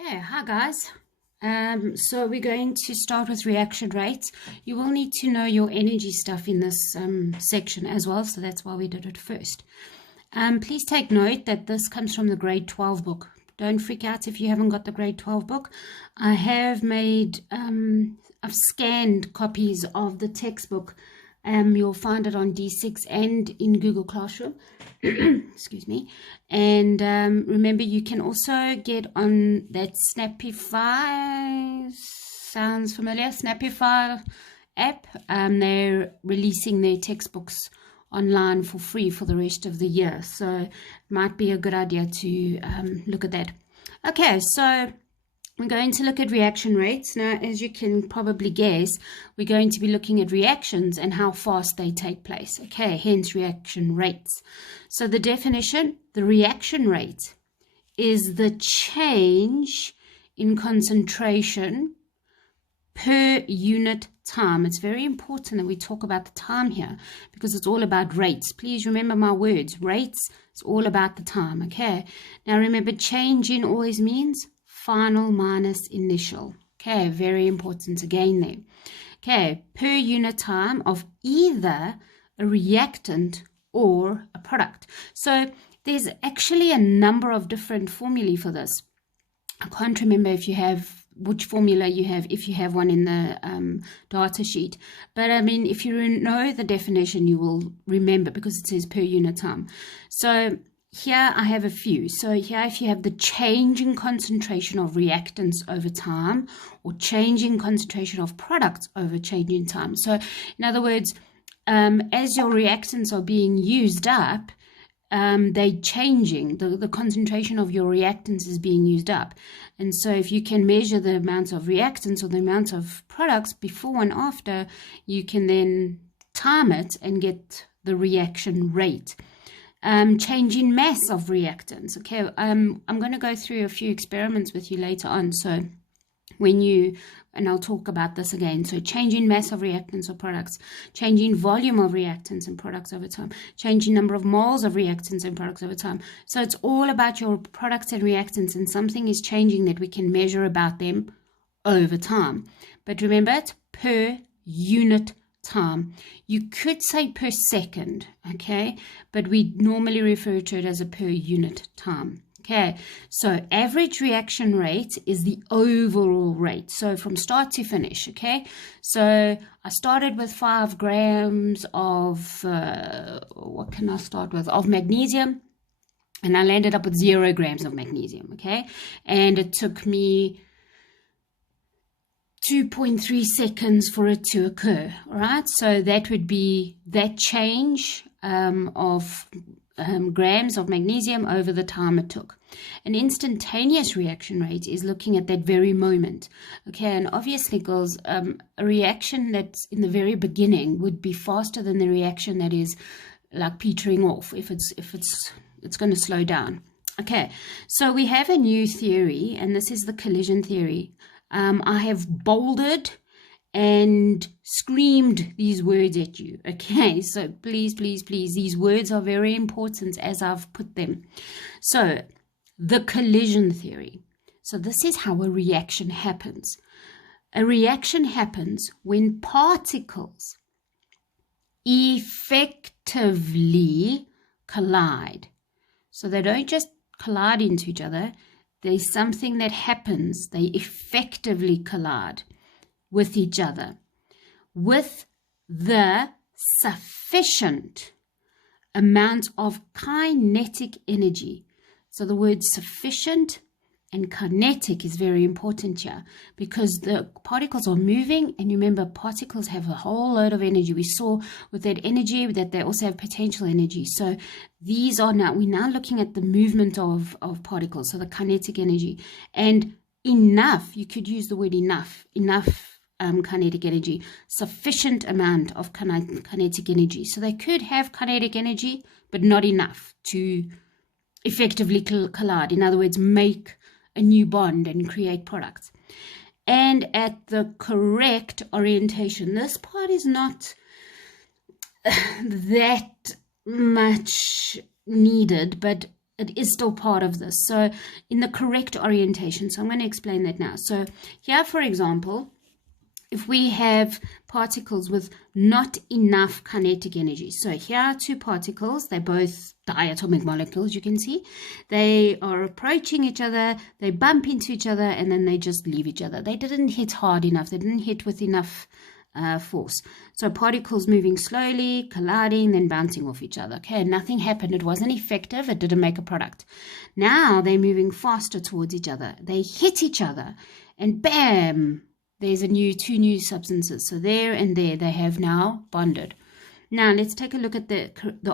Okay, hi guys. So we're going to start with reaction rates. You will need to know your energy stuff in this section as well, so that's why we did it first. Please take note that this comes from the grade 12 book. Don't freak out if you haven't got the grade 12 book. I have I've scanned copies of the textbook. You'll find it on D6 and in Google Classroom. Excuse me. And remember, you can also get on that Snappify, sounds familiar, Snappify app. They're releasing their textbooks online for free for the rest of the year. So it might be a good idea to look at that. Okay, so we're going to look at reaction rates. Now, as you can probably guess, we're going to be looking at reactions and how fast they take place. Okay, hence reaction rates. So the definition, the reaction rate is the change in concentration per unit time. It's very important that we talk about the time here because it's all about rates. Please remember my words. Rates, it's all about the time. Okay, now remember, change in always means final minus initial. Okay, very important again there. Okay, per unit time of either a reactant or a product. So there's actually a number of different formulae for this. I can't remember if you have which formula you have, if you have one in the data sheet. But I mean, if you know the definition, you will remember because it says per unit time. So here I have a few. So here, if you have the change in concentration of reactants over time or change in concentration of products over change in time. So in other words, as your reactants are being used up, they're changing. The concentration of your reactants is being used up. And so if you can measure the amount of reactants or the amount of products before and after, you can then time it and get the reaction rate. Change in mass of reactants. Okay, I'm going to go through a few experiments with you later on. So and I'll talk about this again. So change in mass of reactants or products, change in volume of reactants and products over time, change in number of moles of reactants and products over time. So it's all about your products and reactants, and something is changing that we can measure about them over time. But remember, it's per unit time. You could say per second, okay, but we normally refer to it as a per unit time. Okay, so average reaction rate is the overall rate, so from start to finish. Okay, so I started with 5 grams of what can I start with, of magnesium, and I landed up with 0 grams of magnesium. Okay, and it took me 2.3 seconds for it to occur. All right, so that would be that change of grams of magnesium over the time it took. An instantaneous reaction rate is looking at that very moment. Okay, and obviously, girls, a reaction that's in the very beginning would be faster than the reaction that is like petering off if it's going to slow down. Okay, so we have a new theory, and this is the collision theory. I have bolded and screamed these words at you. Okay, so please, please, please, these words are very important as I've put them. So the collision theory. So this is how a reaction happens. A reaction happens when particles effectively collide. So they don't just collide into each other. There's something that happens. They effectively collide with each other with the sufficient amount of kinetic energy. So the word sufficient and kinetic is very important here because the particles are moving, and remember, particles have a whole load of energy. We saw with that energy that they also have potential energy. So we're now looking at the movement of particles, so the kinetic energy. And enough, you could use the word enough kinetic energy, sufficient amount of kinetic energy. So they could have kinetic energy, but not enough to effectively collide. In other words, make a new bond and create products. And at the correct orientation, this part is not that much needed, but it is still part of this. So in the correct orientation, so I'm going to explain that now. So here, for example, if we have particles with not enough kinetic energy. So here are two particles, they're both diatomic molecules, you can see. They are approaching each other, they bump into each other, and then they just leave each other. They didn't hit hard enough, they didn't hit with enough force. So particles moving slowly, colliding, then bouncing off each other. Okay, nothing happened, it wasn't effective, it didn't make a product. Now they're moving faster towards each other. They hit each other, and bam! There's two new substances. So there and there, they have now bonded. Now, let's take a look at the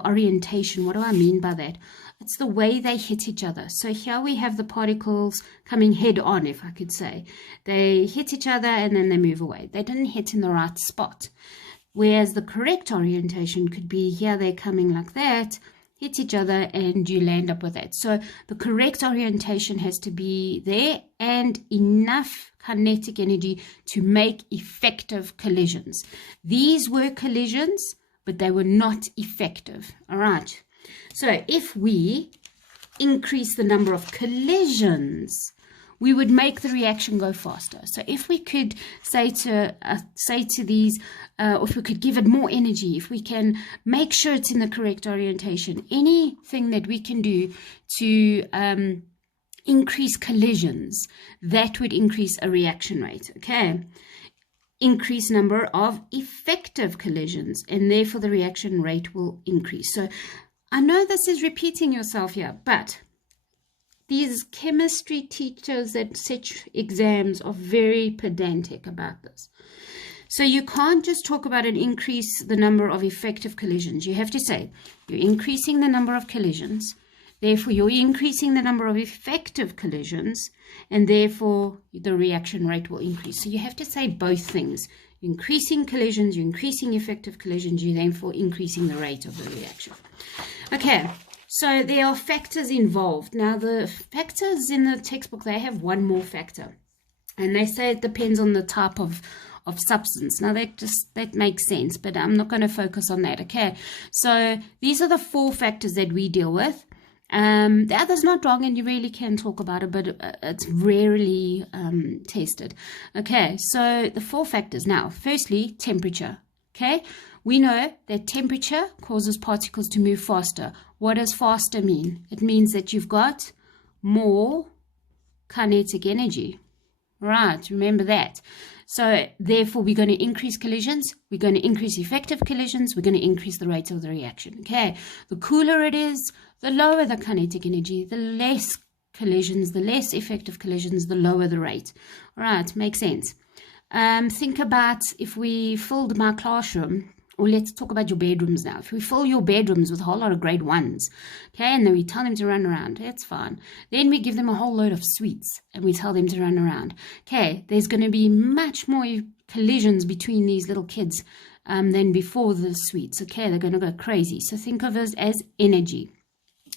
orientation. What do I mean by that? It's the way they hit each other. So here we have the particles coming head on, if I could say. They hit each other and then they move away. They didn't hit in the right spot. Whereas the correct orientation could be here they're coming like that, hit each other, and you land up with that. So the correct orientation has to be there and enough kinetic energy to make effective collisions. These were collisions, but they were not effective. All right. So if we increase the number of collisions, we would make the reaction go faster. So if we could say to these, or if we could give it more energy, if we can make sure it's in the correct orientation, anything that we can do to increase collisions, that would increase a reaction rate. Okay. Increase number of effective collisions, and therefore the reaction rate will increase. So I know this is repeating yourself here, but these chemistry teachers that set exams are very pedantic about this. So you can't just talk about an increase the number of effective collisions. You have to say you're increasing the number of collisions, therefore you're increasing the number of effective collisions, and therefore the reaction rate will increase. So you have to say both things. You're increasing collisions, you're increasing effective collisions, you're therefore increasing the rate of the reaction. Okay. So there are factors involved. Now the factors in the textbook, they have one more factor. And they say it depends on the type of substance. Now that makes sense, but I'm not going to focus on that. Okay. So these are the 4 factors that we deal with. The other's not wrong and you really can talk about it, but it's rarely tested. Okay. So the 4 factors. Now, firstly, temperature. Okay. We know that temperature causes particles to move faster. What does faster mean? It means that you've got more kinetic energy. Right, remember that. So therefore, we're going to increase collisions. We're going to increase effective collisions. We're going to increase the rate of the reaction. Okay, the cooler it is, the lower the kinetic energy, the less collisions, the less effective collisions, the lower the rate. All right, makes sense. Think about if we filled my classroom, or let's talk about your bedrooms now. If we fill your bedrooms with a whole lot of grade 1s, okay, and then we tell them to run around, that's fine. Then we give them a whole load of sweets and we tell them to run around. Okay, there's going to be much more collisions between these little kids than before the sweets. Okay, they're going to go crazy. So think of it as energy.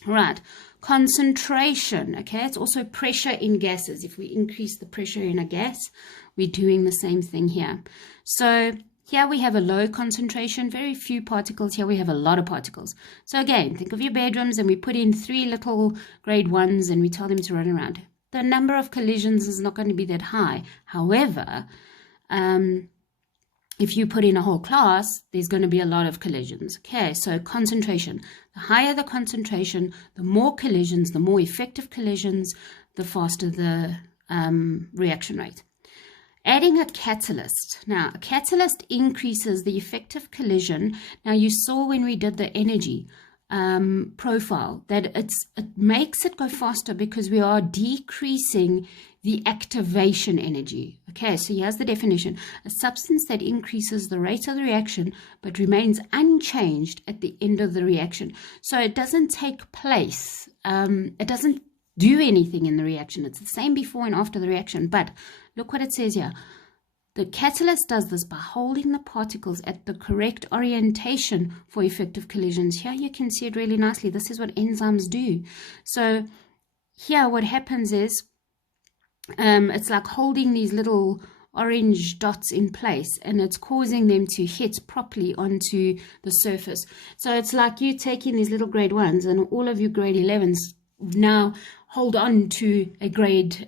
Right, concentration. Okay, it's also pressure in gases. If we increase the pressure in a gas, we're doing the same thing here. So here we have a low concentration, very few particles. Here we have a lot of particles. So again, think of your bedrooms and we put in 3 little grade 1s and we tell them to run around. The number of collisions is not going to be that high. However, if you put in a whole class, there's going to be a lot of collisions. Okay, so concentration. The higher the concentration, the more collisions, the more effective collisions, the faster the reaction rate. Adding a catalyst. Now, a catalyst increases the effective collision. Now, you saw when we did the energy profile that it makes it go faster because we are decreasing the activation energy. Okay, so here's the definition. A substance that increases the rate of the reaction but remains unchanged at the end of the reaction. So it doesn't take place. It doesn't do anything in the reaction. It's the same before and after the reaction. But look what it says here. The catalyst does this by holding the particles at the correct orientation for effective collisions. Here you can see it really nicely. This is what enzymes do. So here what happens is it's like holding these little orange dots in place and it's causing them to hit properly onto the surface. So it's like you taking these little grade 1s and all of your grade 11s now hold on to a grade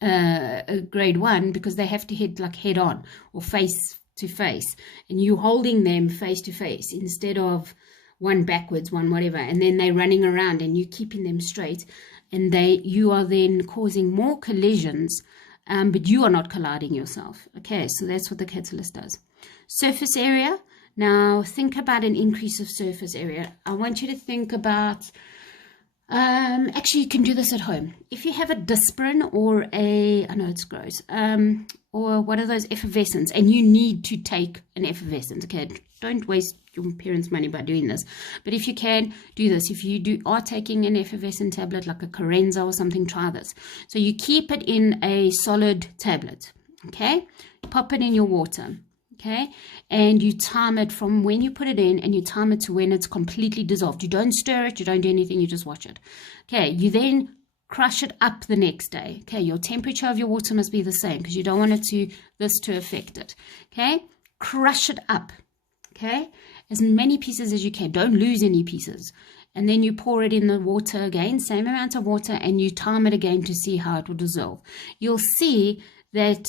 1 because they have to hit like head on or face to face, and you holding them face to face instead of one backwards, one whatever, and then they're running around and you keeping them straight, and you are then causing more collisions, but you are not colliding yourself. Okay, so that's what the catalyst does. Surface area. Now think about an increase of surface area. I want you to think about, actually you can do this at home. If you have a Disprin or I know it's gross, or one of those effervescents, and you need to take an effervescent, okay, don't waste your parents' money by doing this. But if you can, do this. If you are taking an effervescent tablet like a Gr11 or something, try this. So you keep it in a solid tablet, okay? Pop it in your water. Okay, and you time it from when you put it in, and you time it to when it's completely dissolved. You don't stir it, you don't do anything, you just watch it. Okay, you then crush it up the next day. Okay, your temperature of your water must be the same because you don't want this to affect it. Okay, crush it up. Okay, as many pieces as you can. Don't lose any pieces. And then you pour it in the water again, same amount of water, and you time it again to see how it will dissolve. You'll see that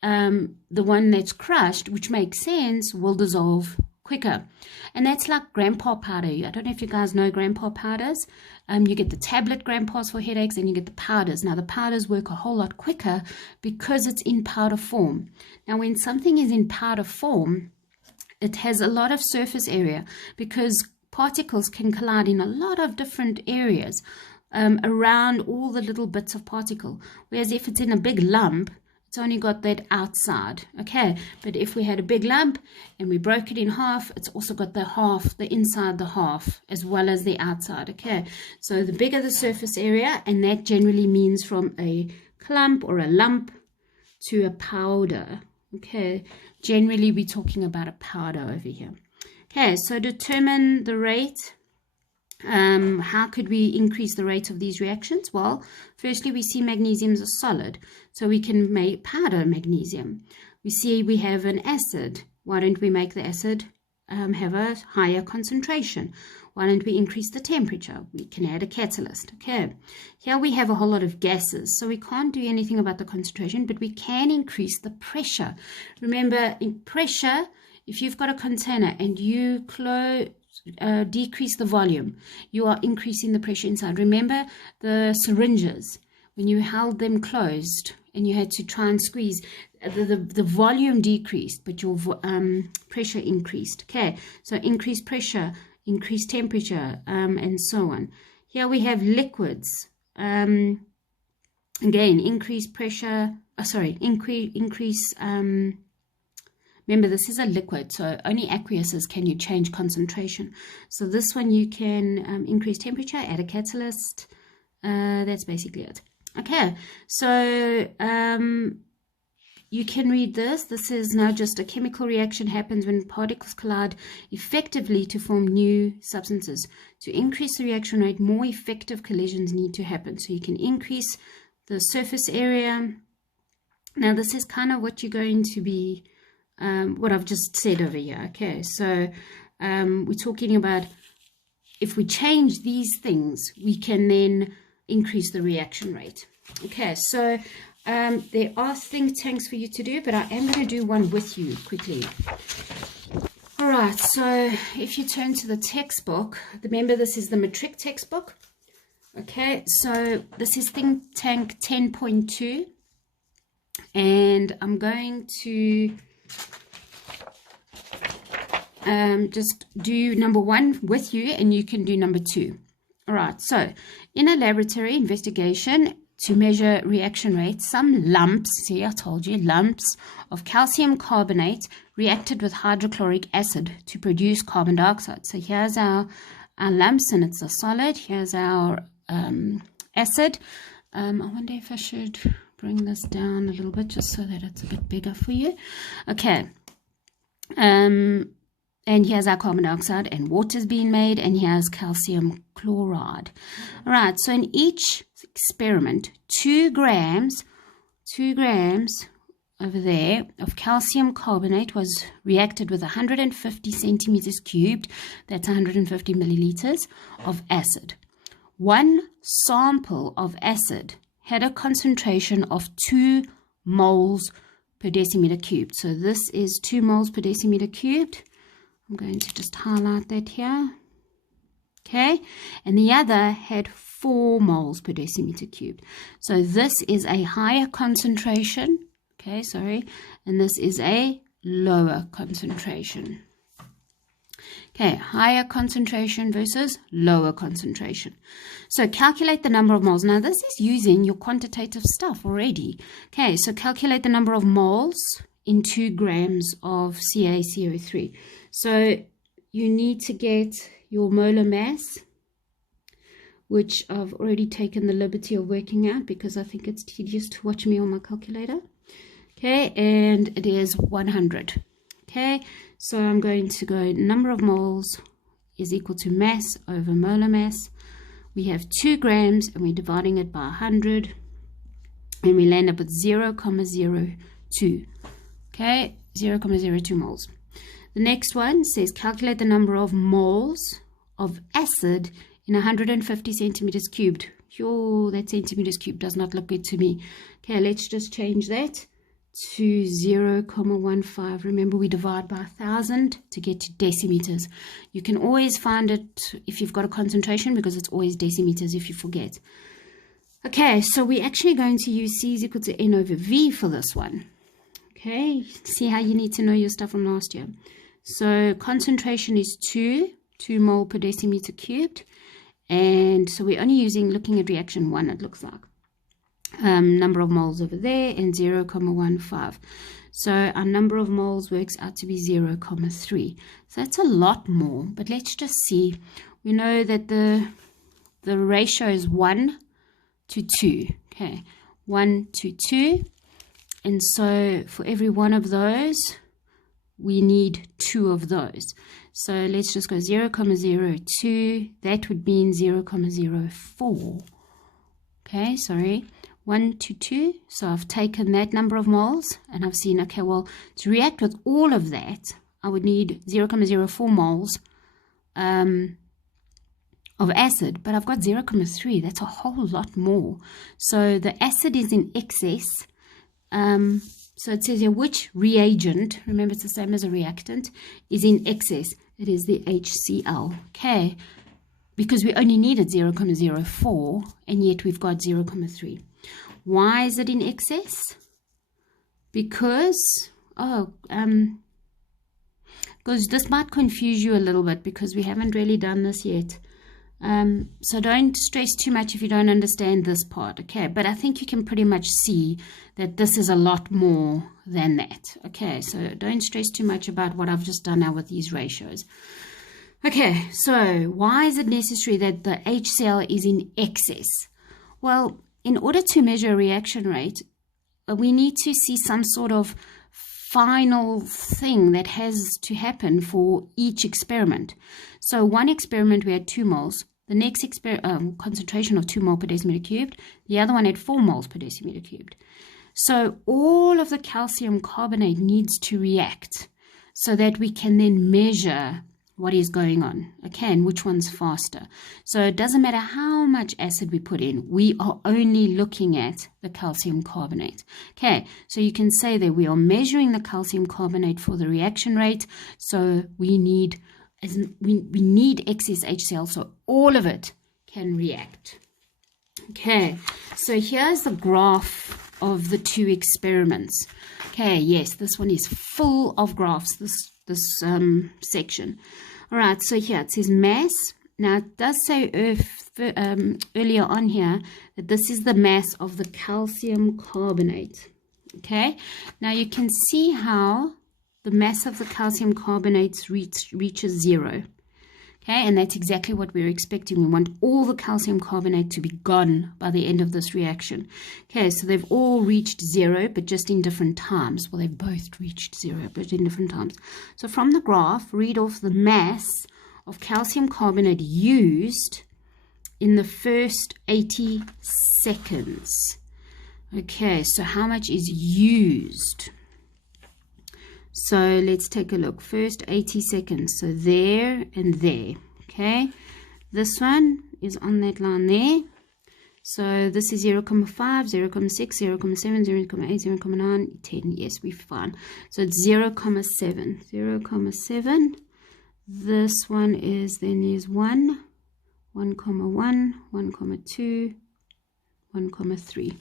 the one that's crushed, which makes sense, will dissolve quicker. And that's like grandpa powder. I don't know if you guys know grandpa powders. You get the tablet grandpas for headaches, and you get the powders. Now the powders work a whole lot quicker because it's in powder form. Now when something is in powder form, it has a lot of surface area because particles can collide in a lot of different areas around all the little bits of particle. Whereas if it's in a big lump, it's only got that outside, okay? But if we had a big lump and we broke it in half, it's also got the inside the half, as well as the outside, okay? So the bigger the surface area, and that generally means from a clump or a lump to a powder, okay? Generally, we're talking about a powder over here. Okay, so determine the rate. How could we increase the rate of these reactions? Well, firstly, we see magnesium is a solid, so we can make powder magnesium. We see we have an acid. Why don't we make the acid have a higher concentration? Why don't we increase the temperature? We can add a catalyst. Okay, here we have a whole lot of gases, so we can't do anything about the concentration, but we can increase the pressure. Remember, in pressure, if you've got a container and you decrease the volume, you are increasing the pressure inside. Remember the syringes, when you held them closed and you had to try and squeeze, the volume decreased, but your pressure increased. Okay, so increased pressure, increased temperature, and so on. Here we have liquids. Again, increased pressure, increase remember, this is a liquid, so only aqueouses can you change concentration. So this one you can increase temperature, add a catalyst. That's basically it. Okay, so you can read this. This is now just a chemical reaction happens when particles collide effectively to form new substances. To increase the reaction rate, more effective collisions need to happen. So you can increase the surface area. Now this is kind of what you're going to be what I've just said over here. Okay, so we're talking about if we change these things, we can then increase the reaction rate. Okay, so there are think tanks for you to do, but I am going to do one with you quickly. All right, so if you turn to the textbook, remember this is the matric textbook. Okay, so this is think tank 10.2, and I'm going to just do number 1 with you, and you can do number 2. All right, so in a laboratory investigation to measure reaction rates, some lumps, see I told you, lumps of calcium carbonate reacted with hydrochloric acid to produce carbon dioxide. So here's our lumps, and it's a solid. Here's our acid. I wonder if I should bring this down a little bit just so that it's a bit bigger for you. Okay. And here's our carbon dioxide, and water's being made, and here's calcium chloride. All right, so in each experiment, 2 grams over there of calcium carbonate was reacted with 150 centimeters cubed, that's 150 milliliters of acid. one sample of acid had a concentration of 2 moles per decimeter cubed. So this is 2 moles per decimeter cubed. I'm going to just highlight that here. Okay, and the other had 4 moles per decimeter cubed. So this is a higher concentration, okay, sorry, and this is a lower concentration. Okay, higher concentration versus lower concentration. So calculate the number of moles. Now this is using your quantitative stuff already. Okay, so calculate the number of moles in 2 grams of CaCO3. So you need to get your molar mass, which I've already taken the liberty of working out because I think it's tedious to watch me on my calculator. Okay, and it is 100. Okay, so I'm going to go number of moles is equal to mass over molar mass. We have 2 grams and we're dividing it by 100 and we land up with 0,02. Okay, 0,02 moles. The next one says calculate the number of moles of acid in 150 centimeters cubed. Yo, that centimeters cubed does not look good to me. Okay, let's just change that to 0,15. Remember, we divide by 1,000 to get to decimeters. You can always find it if you've got a concentration because it's always decimeters if you forget. Okay, so we're actually going to use C is equal to N over V for this one. Okay, see how you need to know your stuff from last year. So concentration is 2 mole per decimeter cubed. And so we're only looking at reaction 1, it looks like. Number of moles over there and 0,15. So our number of moles works out to be 0,3. So that's a lot more, but let's just see. We know that the ratio is 1 to 2. Okay, 1 to 2. And so for every one of those, we need 2 of those. So let's just go 0,02. That would mean 0,04. Okay, sorry. 1 to 2. So I've taken that number of moles and I've seen, okay, well, to react with all of that, I would need 0,04 moles of acid, but I've got 0,3. That's a whole lot more. So the acid is in excess. So it says here, which reagent, remember it's the same as a reactant, is in excess? It is the HCl. Okay, because we only needed 0,04 and yet we've got 0,3. Why is it in excess? Because, because this might confuse you a little bit because we haven't really done this yet. So don't stress too much if you don't understand this part, okay? But I think you can pretty much see that this is a lot more than that, okay? So don't stress too much about what I've just done now with these ratios. Okay, so why is it necessary that the HCl is in excess? Well, in order to measure a reaction rate, we need to see some sort of final thing that has to happen for each experiment. So one experiment we had 2 moles, the next concentration of 2 moles per decimeter cubed, the other one had 4 moles per decimeter cubed. So all of the calcium carbonate needs to react so that we can then measure what is going on, okay, and which one's faster. So it doesn't matter how much acid we put in, we are only looking at the calcium carbonate. Okay, so you can say that we are measuring the calcium carbonate for the reaction rate, so we need excess HCl, so all of it can react. Okay, so here's the graph of the 2 experiments. Okay, yes, this one is full of graphs, this section. All right, so here it says mass. Now it does say earlier on here that this is the mass of the calcium carbonate. Okay, now you can see how the mass of the calcium carbonates reaches 0. Okay, and that's exactly what we're expecting. We want all the calcium carbonate to be gone by the end of this reaction. Okay, so they've all reached 0, but just in different times. Well, they've both reached 0, but in different times. So from the graph, read off the mass of calcium carbonate used in the first 80 seconds. Okay, so how much is used? So let's take a look. First 80 seconds. So there and there. Okay. This one is on that line there. So this is 0, 0.5, 0, 0.6, 0, 0.7, 0, 0.8, 0, 0.9, 10. Yes, we're fine. So it's 0, 0.7. 0, 0.7. This one is, then there's 1, 1, 1, 1, 2, 1, 3.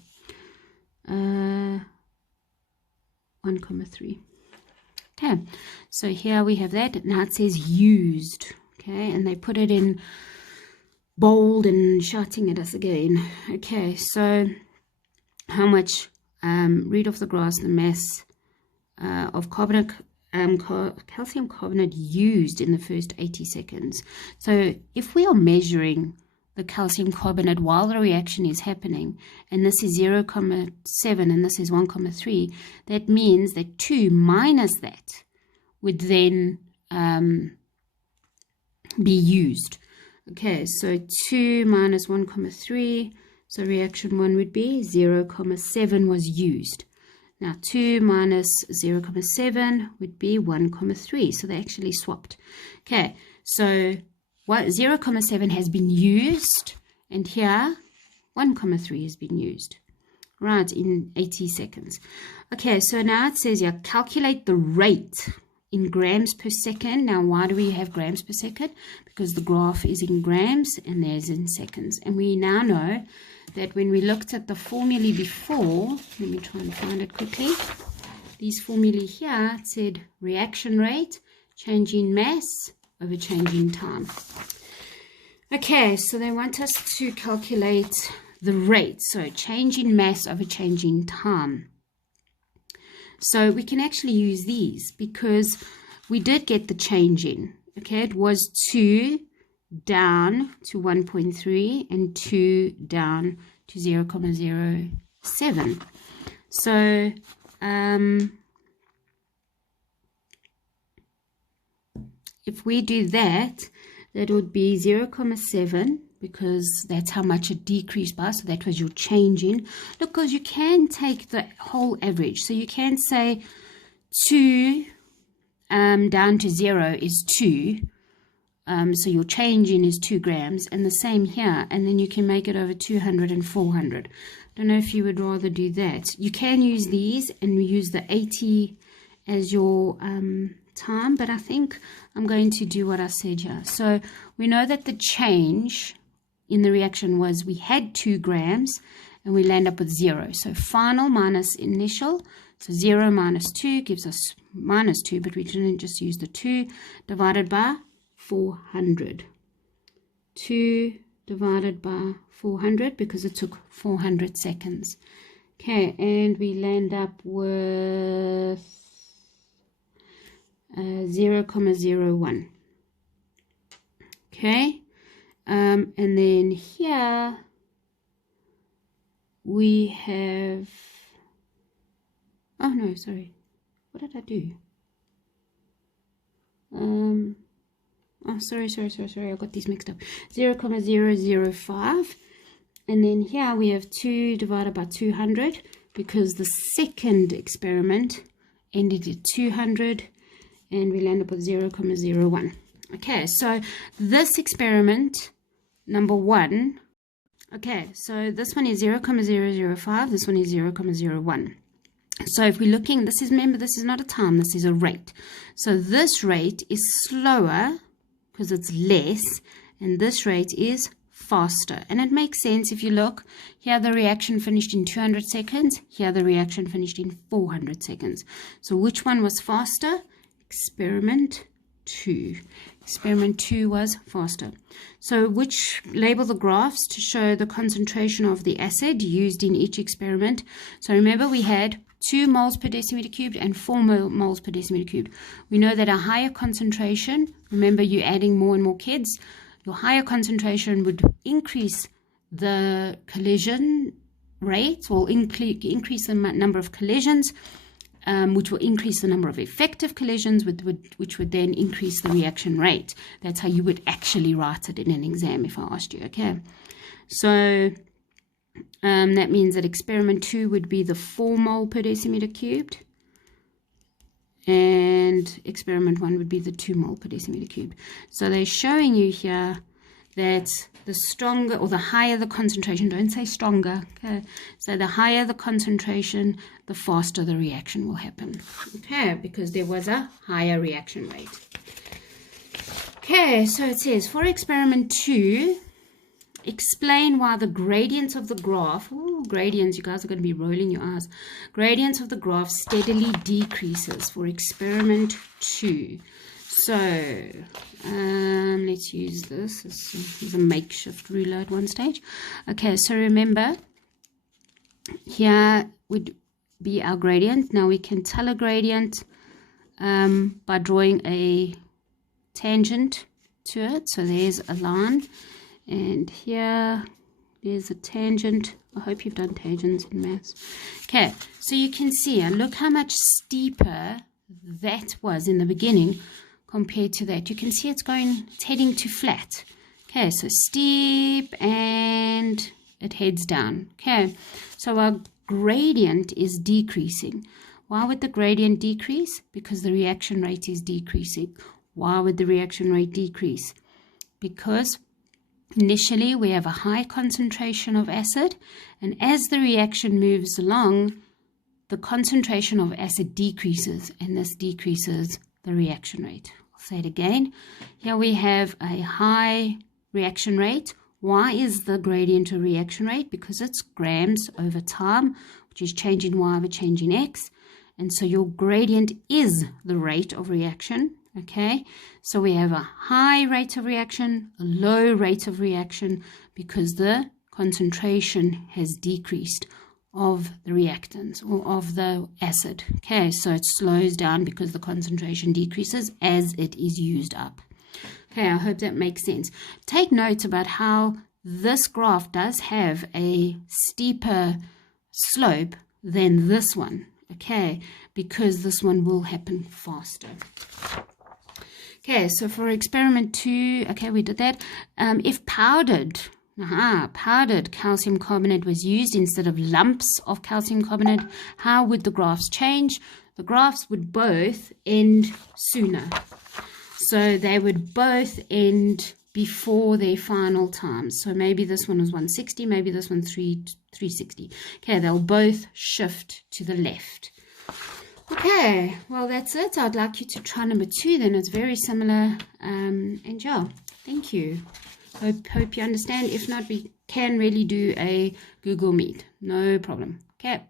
1,3. Okay, so here we have that. Now it says used. Okay, and they put it in bold and shouting at us again. Okay, so how much, read off the graphs, the mass of carbonate, calcium carbonate used in the first 80 seconds. So if we are measuring the calcium carbonate while the reaction is happening, and this is 0, 0.7 and this is 1,3, that means that 2 minus that would then be used. Okay, so 2 minus 1,3, so reaction 1 would be 0, 0.7 was used. Now 2 minus 0, 0.7 would be 1,3, so they actually swapped. Okay, so 0, 0.7 has been used, and here 1,3 has been used, right, in 80 seconds. Okay, so now it says here, calculate the rate in grams per second. Now, why do we have grams per second? Because the graph is in grams and there's in seconds. And we now know that when we looked at the formulae before, let me try and find it quickly. These formulae here, it said reaction rate, change in mass, over change in time. Okay, so they want us to calculate the rate, so change in mass over change in time. So we can actually use these because we did get the change in. Okay, it was 2 down to 1.3 and 2 down to 0, 0.07. So if we do that, that would be 0, 0.7, because that's how much it decreased by. So that was your change in. Look, because you can take the whole average. So you can say 2 down to 0 is 2. So your change in is 2 grams. And the same here. And then you can make it over 200 and 400. I don't know if you would rather do that. You can use these and use the 80 as your time, but I think I'm going to do what I said here. So we know that the change in the reaction was we had 2 grams and we land up with 0. So final minus initial. So 0 minus 2 gives us minus 2, but we didn't just use the 2, divided by 400. 2 divided by 400 because it took 400 seconds. Okay, and we land up with 0, 0.01. Okay, and then here we have, oh no, sorry, what did I do? Oh, sorry, I got these mixed up. 0, 0.005, and then here we have 2 divided by 200 because the second experiment ended at 200, and we land up with 0, 0.01. Okay, so this experiment, number 1, okay, so this one is 0, 0.005, this one is 0, 0.01. So if we're looking, this is, remember, this is not a time, this is a rate. So this rate is slower because it's less, and this rate is faster. And it makes sense if you look, here the reaction finished in 200 seconds, here the reaction finished in 400 seconds. So which one was faster? Experiment 2. Experiment 2 was faster. So which label the graphs to show the concentration of the acid used in each experiment. So remember we had 2 moles per decimeter cubed and 4 moles per decimeter cubed. We know that a higher concentration, remember you're adding more and more kids, your higher concentration would increase the collision rate, or increase the number of collisions, which will increase the number of effective collisions, which would then increase the reaction rate. That's how you would actually write it in an exam if I asked you, okay? So that means that experiment 2 would be the 4 mole per decimeter cubed, and experiment 1 would be the 2 mole per decimeter cubed. So they're showing you here that the stronger or the higher the concentration, don't say stronger, okay? So the higher the concentration, the faster the reaction will happen, okay? Because there was a higher reaction rate. Okay, so it says, for experiment 2, explain why the gradients of the graph, gradients, you guys are going to be rolling your eyes, gradients of the graph steadily decreases for experiment 2. So let's use this as a makeshift ruler at one stage. Okay, so remember, here would be our gradient. Now we can tell a gradient by drawing a tangent to it. So there's a line, and here there's a tangent. I hope you've done tangents in maths. Okay, so you can see, and look how much steeper that was in the beginning compared to that. You can see it's heading to flat. Okay, so steep and it heads down. Okay, so our gradient is decreasing. Why would the gradient decrease? Because the reaction rate is decreasing. Why would the reaction rate decrease? Because initially we have a high concentration of acid, and as the reaction moves along, the concentration of acid decreases, and this decreases the reaction rate. I'll say it again. Here we have a high reaction rate. Why is the gradient a reaction rate? Because it's grams over time, which is change in y over change in x. And so your gradient is the rate of reaction. Okay, so we have a high rate of reaction, a low rate of reaction, because the concentration has decreased of the reactants or of the acid. Okay, so it slows down because the concentration decreases as it is used up. Okay, I hope that makes sense. Take note about how this graph does have a steeper slope than this one. Okay, because this one will happen faster. Okay, so for experiment 2, okay, we did that. If powdered calcium carbonate was used instead of lumps of calcium carbonate, how would the graphs change? The graphs would both end sooner. So they would both end before their final times. So maybe this one was 160, maybe this one 360. Okay, they'll both shift to the left. Okay, well, that's it. I'd like you to try number 2 then. It's very similar. And yeah, thank you. Hope you understand. If not, we can really do a Google Meet. No problem. Okay.